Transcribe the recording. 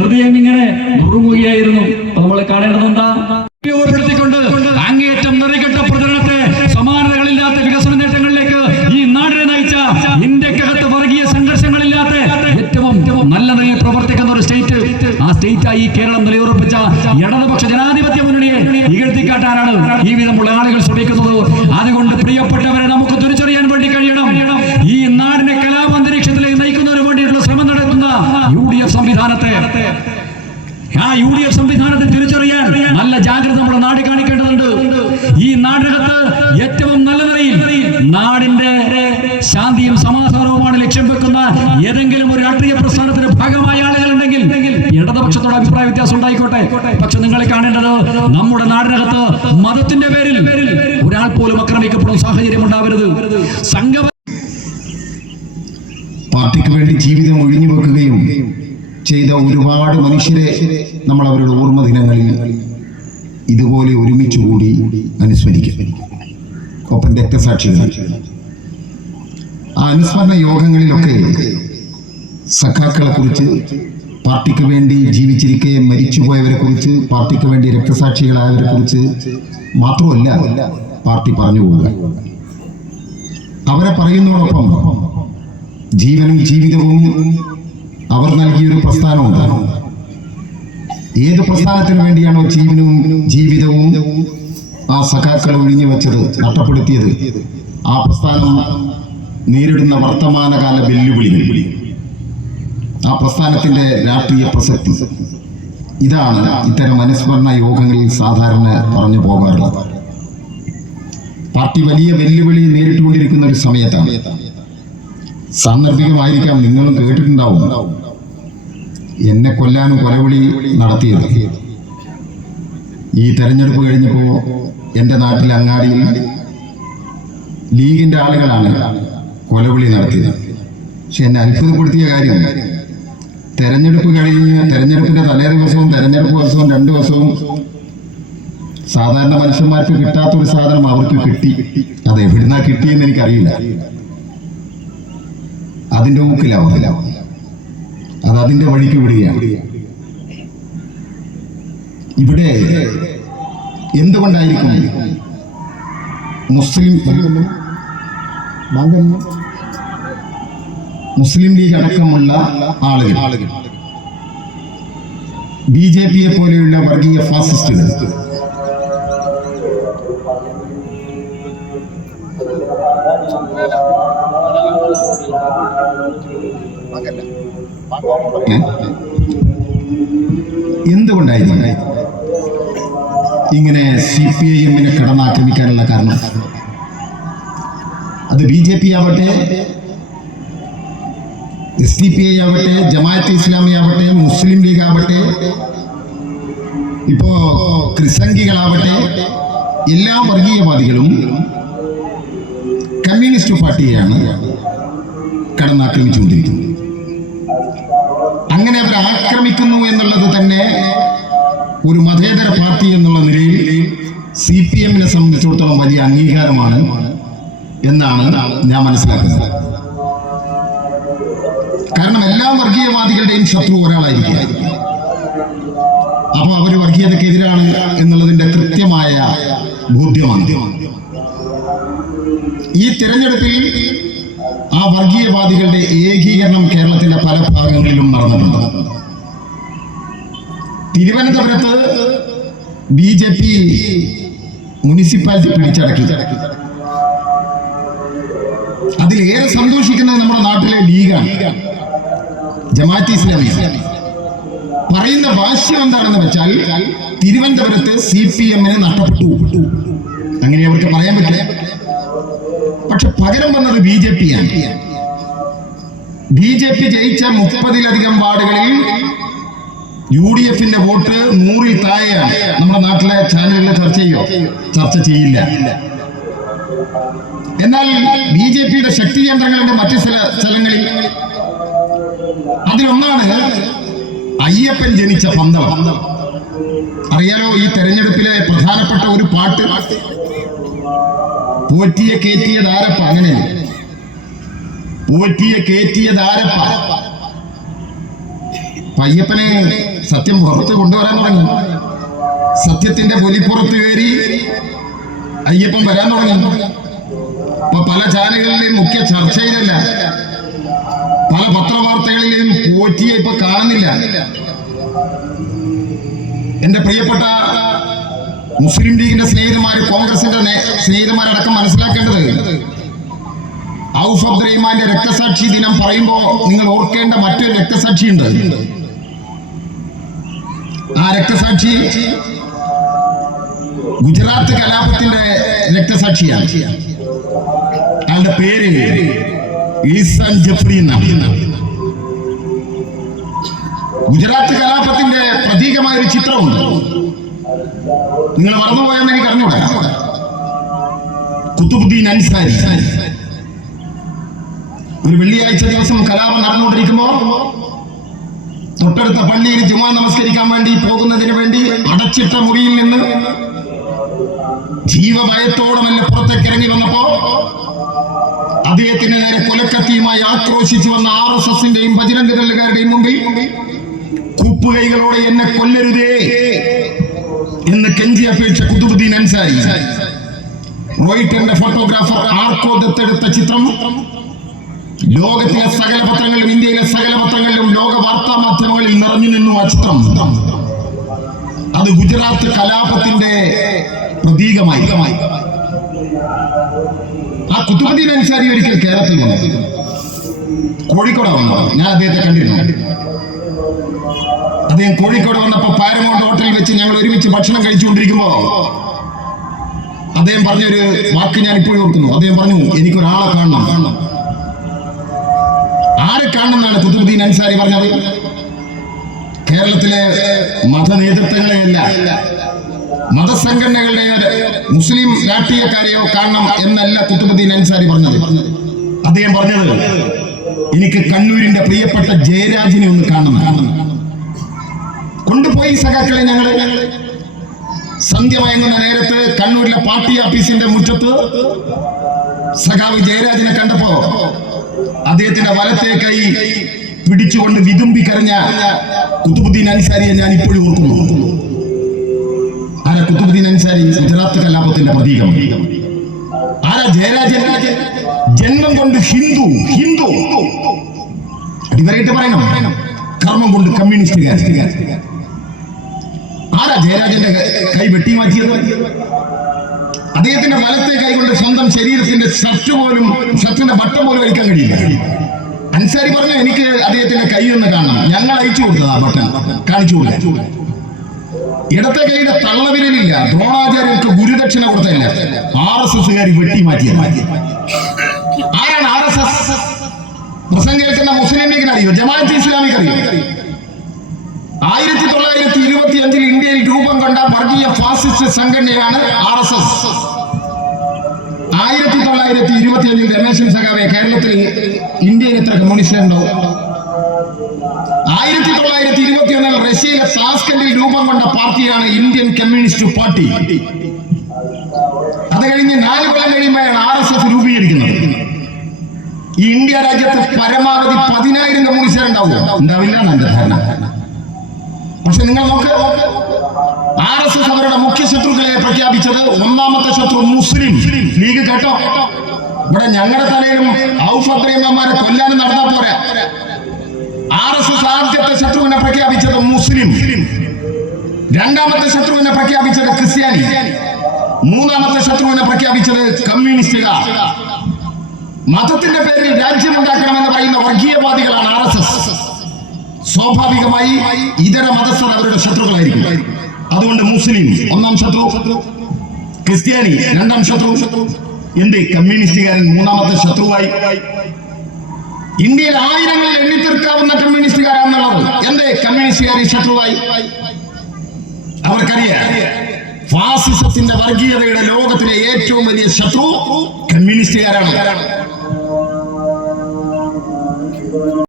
ഹൃദയം ഇങ്ങനെ നുറുങ്ങുകയായിരുന്നു. നമ്മൾ കാണേണ്ടതെന്താ? ഉപയോഗപ്പെടുത്തിക്കൊണ്ട് അങ്ങേയറ്റം നിറകെട്ട പ്രചരണത്തെ സമാനതകളില്ലാത്ത വികസന നേട്ടങ്ങളിലേക്ക് ഈ നാടിനെ നയിച്ച, ഇന്ത്യക്കകത്ത് വർഗീയ സംഘർഷങ്ങളില്ലാത്ത ഏറ്റവും നല്ല നിലയിൽ പ്രവർത്തിക്കുന്ന ഒരു സ്റ്റേറ്റ്, ആ സ്റ്റേറ്റായി കേരളം നിലയുറപ്പിച്ച ഇടതുപക്ഷ ജനാധിപത്യ മുന്നണിയെ ഇകഴ്ത്തിക്കാട്ടാനാണ് ഈ വിധമുള്ള ആളുകൾ ശ്രമിക്കുന്നത്. അതുകൊണ്ട് പ്രിയപ്പെട്ടവരെ, നമുക്ക് തിരിച്ചറിയാൻ വേണ്ടി കഴിയണം, ഈ നാടിനെ കലാപാന്തരീക്ഷത്തിലേക്ക് നയിക്കുന്നതിന് വേണ്ടിയിട്ടുള്ള ശ്രമം നടത്തുന്ന UDF സംവിധാനത്തെ, ആ UDF സംവിധാനത്തെ തിരിച്ചറിയാൻ നല്ല ജാഗ്രത നമ്മുടെ നാട് കാണിക്കേണ്ടതുണ്ട്. ഈ നാടിനകത്ത് ഏറ്റവും നല്ല നിലയിൽ നാടിന്റെ ശാന്തിയും സമാധാനവുമാണ് ലക്ഷ്യം വെക്കുന്ന ഏതെങ്കിലും ഒരു രാഷ്ട്രീയ പ്രസ്ഥാനത്തിന്റെ ഭാഗമായ ആളുകളുണ്ടെങ്കിൽ ഇടതുപക്ഷത്തോട് അഭിപ്രായ വ്യത്യാസം ഉണ്ടായിക്കോട്ടെ. പക്ഷെ നിങ്ങളെ കാണേണ്ടത്, നമ്മുടെ നാടിനകത്ത് മതത്തിന്റെ പേരിൽ ഒരാൾ പോലും ആക്രമിക്കപ്പെടുന്ന സാഹചര്യം ഉണ്ടാവരുത്. പാർട്ടിക്ക് വേണ്ടി ജീവിതം ഒഴിഞ്ഞു വെക്കുകയും ചെയ്ത ഒരുപാട് മനുഷ്യരെ നമ്മൾ അവരുടെ ഓർമ്മ ദിനങ്ങളിൽ ഇതുപോലെ ഒരുമിച്ച് കൂടി അനുസ്മരിക്കും. ഒപ്പം രക്തസാക്ഷികൾ. ആ അനുസ്മരണ യോഗങ്ങളിലൊക്കെ സഖാക്കളെ കുറിച്ച്, പാർട്ടിക്ക് വേണ്ടി ജീവിച്ചിരിക്കെ മരിച്ചുപോയവരെ കുറിച്ച്, പാർട്ടിക്ക് വേണ്ടി രക്തസാക്ഷികളായവരെ കുറിച്ച് മാത്രമല്ല പാർട്ടി പറഞ്ഞു പോവുക. അവരെ പറയുന്നതോടൊപ്പം ജീവനും ജീവിതവും അവർ നൽകിയൊരു പ്രസ്ഥാനമുണ്ട്. ഏത് പ്രസ്ഥാനത്തിന് വേണ്ടിയാണോ ജീവനും ജീവിതവും ആ സഖാക്കൾ ഒഴിഞ്ഞു വെച്ചത്, നഷ്ടപ്പെടുത്തിയത്, ആ പ്രസ്ഥാനം നേരിടുന്ന വർത്തമാനകാല വെല്ലുവിളികൾ, ആ പ്രസ്ഥാനത്തിന്റെ രാഷ്ട്രീയ പ്രസക്തി, ഇതാണ് ഇത്തരം അനുസ്മരണ യോഗങ്ങളിൽ സാധാരണ പറഞ്ഞു പോകാറുള്ളത്. പാർട്ടി വലിയ വെല്ലുവിളി നേരിട്ടുകൊണ്ടിരിക്കുന്ന ഒരു സമയത്താണ്. സാന്ദർഭികമായിരിക്കാം, നിങ്ങളും കേട്ടിട്ടുണ്ടാവും, എന്നെ കൊല്ലാനും കൊലവിളി നടത്തിയത്. ഈ തെരഞ്ഞെടുപ്പ് കഴിഞ്ഞപ്പോൾ എൻ്റെ നാട്ടിലെ അങ്ങാടിയിൽ ലീഗിൻ്റെ ആളുകളാണ് കൊലവിളി നടത്തിയത്. പക്ഷെ എന്നെ അത്ഭുതപ്പെടുത്തിയ കാര്യം, തെരഞ്ഞെടുപ്പ് കഴിഞ്ഞ് തെരഞ്ഞെടുപ്പിൻ്റെ തലേ ദിവസവും തെരഞ്ഞെടുപ്പ് ദിവസവും 2 ദിവസവും സാധാരണ മനുഷ്യന്മാർക്ക് കിട്ടാത്തൊരു സാധനം അവർക്ക് കിട്ടി. അത് എവിടുന്നാ കിട്ടിയെന്ന് എനിക്കറിയില്ല. അതിൻ്റെ ഊക്കിലാവില്ല, അത് അതിൻ്റെ വഴിക്ക് വിടുകയാണ്. ഇവിടെ എന്തുകൊണ്ടായിരിക്കും മുസ്ലിം ലീഗ് അടക്കമുള്ള ആളുകൾ, BJP-യെ പോലെയുള്ള വർഗീയ ഫാസിസ്റ്റുകൾ എന്തുകൊണ്ടായിരിക്കും ഇങ്ങനെ CPIM-നെ കടന്നാക്രമിക്കാനുള്ള കാരണം? അത് BJP ആവട്ടെ, SDPI ആവട്ടെ, ജമാഅത്തെ ഇസ്ലാമി ആവട്ടെ, മുസ്ലിം ലീഗ് ആവട്ടെ, ഇപ്പോ ക്രിസംഖികളാവട്ടെ, എല്ലാ വർഗീയവാദികളും കമ്മ്യൂണിസ്റ്റ് പാർട്ടിയെയാണ് കടന്നാക്രമിച്ചുകൊണ്ടിരിക്കുന്നത്. അങ്ങനെ അവർ ആക്രമിക്കുന്നു എന്നുള്ളത് തന്നെ ഒരു മതേതര പാർട്ടി എന്നുള്ള നിലയിൽ CPM-നെ സംബന്ധിച്ചിടത്തോളം വലിയ അംഗീകാരമാണ് എന്നാണ് ഞാൻ മനസ്സിലാക്കുന്നത്. കാരണം എല്ലാ വർഗീയവാദികളുടെയും ശത്രു ഒരാളായിരിക്കും. അപ്പൊ അവർ വർഗീയതക്കെതിരാണ് എന്നുള്ളതിന്റെ കൃത്യമായ ബോധ്യമാണ്. ഈ തിരഞ്ഞെടുപ്പിൽ ആ വർഗീയവാദികളുടെ ഏകീകരണം കേരളത്തിന്റെ പല ഭാഗങ്ങളിലും നടന്നിട്ടുണ്ട്. തിരുവനന്തപുരത്ത് BJP മുനിസിപ്പാലിറ്റി പിടിച്ചടക്കി. അതിലേറെ സന്തോഷിക്കുന്നത് നമ്മുടെ നാട്ടിലെ ലീഗാണ്, ജമാഅത്തെ ഇസ്ലാമി. പറയുന്ന ഭാഷ്യം എന്താണെന്ന് വെച്ചാൽ, തിരുവനന്തപുരത്ത് CPM-ന് നഷ്ടപ്പെട്ടു, അങ്ങനെ അവർക്ക് പറയാൻ പറ്റില്ല. പക്ഷെ പകരം വന്നത് BJP-യാണ്. BJP ജയിച്ച 30-ലധികം വാർഡുകളിൽ UDF-ന്റെ വോട്ട് 100-ൽ താഴെയാണ്. നമ്മുടെ നാട്ടിലെ ചാനലുകളിൽ ചർച്ച ചെയ്യില്ല. എന്നാൽ BJP-യുടെ ശക്തി കേന്ദ്രങ്ങളുടെ മറ്റു സ്ഥലങ്ങളിൽ അതിലൊന്നാണ് അയ്യപ്പൻ ജനിച്ച പന്തളം. അറിയാലോ, ഈ തെരഞ്ഞെടുപ്പിലെ പ്രധാനപ്പെട്ട ഒരു പാട്ട് പോറ്റിയെ കേറ്റിയതാരപ്പ, അങ്ങനെയല്ലേ? പോറ്റിയെ കേറ്റിയതാരപ്പ. അയ്യപ്പനെ സത്യം പുറത്ത് കൊണ്ടുവരാൻ തുടങ്ങി. സത്യത്തിന്റെ പൊലിപ്പുറത്ത് കയറി അയ്യപ്പൻ വരാൻ തുടങ്ങി. ഇപ്പൊ പല ചാനലുകളിലെയും മുഖ്യ ചർച്ചയിലല്ല, പല പത്രവാർത്തകളിലെയും പോറ്റിയെ ഇപ്പൊ കാണുന്നില്ല. എന്റെ പ്രിയപ്പെട്ട മുസ്ലിം ലീഗിന്റെ സ്നേഹിതന്മാര്, കോൺഗ്രസിന്റെ സ്നേഹിതന്മാരടക്കം മനസ്സിലാക്കേണ്ടത്, ഔഫ് അബ്ദുറഹ്മാന്റെ രക്തസാക്ഷി ദിനം പറയുമ്പോ നിങ്ങൾ ഓർക്കേണ്ട മറ്റൊരു രക്തസാക്ഷിയുണ്ട്. ആ രക്തസാക്ഷി ഗുജറാത്ത് കലാപത്തിന്റെ രക്തസാക്ഷിയാണ്. അയാളുടെ പേര് ഈസാൻ ജഫ്രി എന്നാണ്. ഗുജറാത്ത് കലാപത്തിന്റെ പ്രതീകമായ ഒരു ചിത്രമുണ്ട്, നിങ്ങൾ മറന്നുപോയെന്ന് എനിക്ക് അറിഞ്ഞൂടാ. കുത്തുബുദ്ദീൻ അൻസാരി ഒരു വെള്ളിയാഴ്ച ദിവസം കലാപം നടന്നുകൊണ്ടിരിക്കുമ്പോ തൊട്ടടുത്ത പള്ളിയിൽ ജുമാ നമസ്കരിക്കാൻ വേണ്ടി പോകുന്നതിന് വേണ്ടി അടച്ചിട്ട മുറിയിൽ നിന്ന് ജീവഭയത്തോടെ മെല്ലെ പുറത്തേക്ക് ഇറങ്ങി വന്നപ്പോ അദ്ദേഹത്തിന് നേരെ കൊലക്കത്തിയുമായി ആക്രോശിച്ചു വന്ന RSSന്റെയും ബജരംഗ് ദളുകാരുടെയും മുമ്പിൽ കൂപ്പുകൈകളോടെ എന്നെ കൊല്ലരുതേ എന്ന് കെഞ്ചി അപേക്ഷ കുതുബുദ്ദീൻ അൻസാരി റോയിട്ടറിന്റെ ഫോട്ടോഗ്രാഫർ ആർക്കോ ദത്തെടുത്ത ചിത്രം ലോകത്തിലെ സകല പത്രങ്ങളിലും, ഇന്ത്യയിലെ സകല പത്രങ്ങളിലും, ലോക വാർത്താ മാധ്യമങ്ങളിൽ നിറഞ്ഞു നിന്നു. ആ ചിത്രം അത് ഗുജറാത്ത് കലാപത്തിന്റെ പ്രതീകമായി. ആ കുതുബുദ്ദീൻ അൻസാരി ഒരിക്കൽ കേരളത്തിൽ വന്നു, കോഴിക്കോട് വന്നു. ഞാൻ അദ്ദേഹത്തെ കണ്ടിരുന്നു. അദ്ദേഹം കോഴിക്കോട് വന്നപ്പോ പാരമൗണ്ട് ഹോട്ടലിൽ വെച്ച് ഞങ്ങൾ ഒരുമിച്ച് ഭക്ഷണം കഴിച്ചുകൊണ്ടിരിക്കുമ്പോ അദ്ദേഹം പറഞ്ഞൊരു വാക്ക് ഞാൻ ഇപ്പോഴും ഓർക്കുന്നു. അദ്ദേഹം പറഞ്ഞു, എനിക്കൊരാളെ കാണണം. ആരെ കാണുന്നതാണ് കുതുബുദ്ദീൻ അൻസാരി പറഞ്ഞത്? കേരളത്തിലെ മത നേതൃത്വങ്ങളെയല്ല, മതസംഘടനകളുടെയോ മുസ്ലിം രാഷ്ട്രീയക്കാരെയോ കാണണം എന്നല്ല കുതുബുദ്ദീൻ അൻസാരി പറഞ്ഞത്. അദ്ദേഹം പറഞ്ഞത്, എനിക്ക് കണ്ണൂരിന്റെ പ്രിയപ്പെട്ട ജയരാജിനെ ഒന്ന് കാണണം. കൊണ്ടുപോയി സഖാക്കളെ ഞങ്ങള് സന്ധ്യ മയങ്ങുന്ന നേരത്ത് കണ്ണൂരിലെ പാർട്ടി ഓഫീസിന്റെ മുറ്റത്ത് സഖാവ് ജയരാജിനെ കണ്ടപ്പോ അദ്ദേഹത്തിന്റെ വലത്തെ കൈ പിടിച്ചുകൊണ്ട് വിതുമ്പി കരഞ്ഞ കുതുബുദ്ദീൻ അൻസാരിയെ ഞാൻ ഇപ്പോഴും ഓർക്കുന്നു. ആരാ കുതുബുദ്ദീൻ അൻസാരി? ഗുജറാത്ത് കലാപത്തിന്റെ പ്രതീകം. ആരാ ജയരാജൻ? ജന്മം കൊണ്ട് ഹിന്ദു അടിവരായിട്ട് പറയണം, കർമ്മം കൊണ്ട് കമ്മ്യൂണിസ്റ്റുകാർ. ആരാ ജയരാജന്റെ കൈ വെട്ടി മാറ്റിയത്? അദ്ദേഹത്തിന്റെ വലത്തെ കൈ കൊണ്ട് സ്വന്തം ശരീരത്തിന്റെ ഷർട്ടിന്റെ ബട്ടൺ പോലും അഴിക്കാൻ കഴിയില്ല. അൻസാരി പറഞ്ഞു, എനിക്ക് അദ്ദേഹത്തിന്റെ കൈ ഒന്ന് കാണണം. ഞങ്ങൾ അയച്ചു കൊടുത്തത് ആ ബട്ടൺ കാണിച്ചു കൊടുത്തു. ഇടത്തെ കൈയുടെ തള്ളവിരലില്ല, ദ്രോണാചാര്യർക്ക് ഗുരുദക്ഷിണ കൊടുത്തല്ല, RSSകാർ വെട്ടി മാറ്റിയത്. ആരാണ് RSS? പ്രസംഗം കേൾക്കുന്ന മുസ്ലിം ലീഗിന് അറിയോ? ജമാഅത്ത് ഇസ്ലാമിക്ക് അറിയോ? 1925 ഇന്ത്യയിൽ രൂപം കൊണ്ട വർഗീയ ഫാസിസ്റ്റ് സംഘടനയാണ് RSS. 1925 രമേശൻ സഖാവെ, കേരളത്തിൽ ഇന്ത്യയിൽ എത്ര കമ്മ്യൂണിസ്റ്റുണ്ടോ? 1921 റഷ്യയിലെ സാസ്കണ്ടിൽ രൂപം കൊണ്ട പാർട്ടിയാണ് ഇന്ത്യൻ കമ്മ്യൂണിസ്റ്റ് പാർട്ടി. അത് കഴിഞ്ഞ് 4 കൊല്ലം കഴിയുമ്പോഴാണ് RSS രൂപീകരിക്കുന്നത്. ഈ ഇന്ത്യ രാജ്യത്ത് പരമാവധി 10,000 കമ്മ്യൂണിസ്റ്റുകാരുണ്ടാവില്ല എന്നാണ് എന്റെ ധാരണ. പക്ഷെ നിങ്ങൾ നോക്ക്, RSS അവരുടെ മുഖ്യ ശത്രുക്കളെ പ്രഖ്യാപിച്ചത്, ഒന്നാമത്തെ ശത്രു മുസ്ലിം ലീഗ്. കേട്ടോ, ഇവിടെ ഞങ്ങളുടെ തലയിലും ഔഫ് അബ്ദുറഹ്മാനെ കൊല്ലാനും നടന്നാ പോരാ. RSS ആദ്യത്തെ ശത്രുവിനെ പ്രഖ്യാപിച്ചത് മുസ്ലിം, രണ്ടാമത്തെ ശത്രുവിനെ പ്രഖ്യാപിച്ചത് ക്രിസ്ത്യാനി, മൂന്നാമത്തെ ശത്രുവിനെ പ്രഖ്യാപിച്ചത് കമ്മ്യൂണിസ്റ്റുകാർ. മതത്തിന്റെ പേരിൽ രാജ്യമുണ്ടാക്കണമെന്ന് പറയുന്ന വർഗീയവാദികളാണ് RSS. സ്വാഭാവികമായി ഇതര മതസ്ഥർ അവരുടെ ശത്രുക്കളായിരിക്കും. അതുകൊണ്ട് മുസ്ലിം ഒന്നാം ശത്രു, ക്രിസ്ത്യാനി രണ്ടാം ശത്രു, എന്ത് കമ്മ്യൂണിസ്റ്റുകാരൻ മൂന്നാമത്തെ ശത്രുവായി. ഇന്ത്യയിൽ ആയിരങ്ങളിൽ എണ്ണിത്തീർക്കാവുന്ന കമ്മ്യൂണിസ്റ്റുകാരാണെന്നുള്ളത് എന്തേ കമ്മ്യൂണിസ്റ്റുകാരി ശത്രുവായി? അവർക്കറിയാം, ഫാസിസത്തിന്റെ വർഗീയതയുടെ ലോകത്തിലെ ഏറ്റവും വലിയ ശത്രു കമ്മ്യൂണിസ്റ്റുകാരാണ്.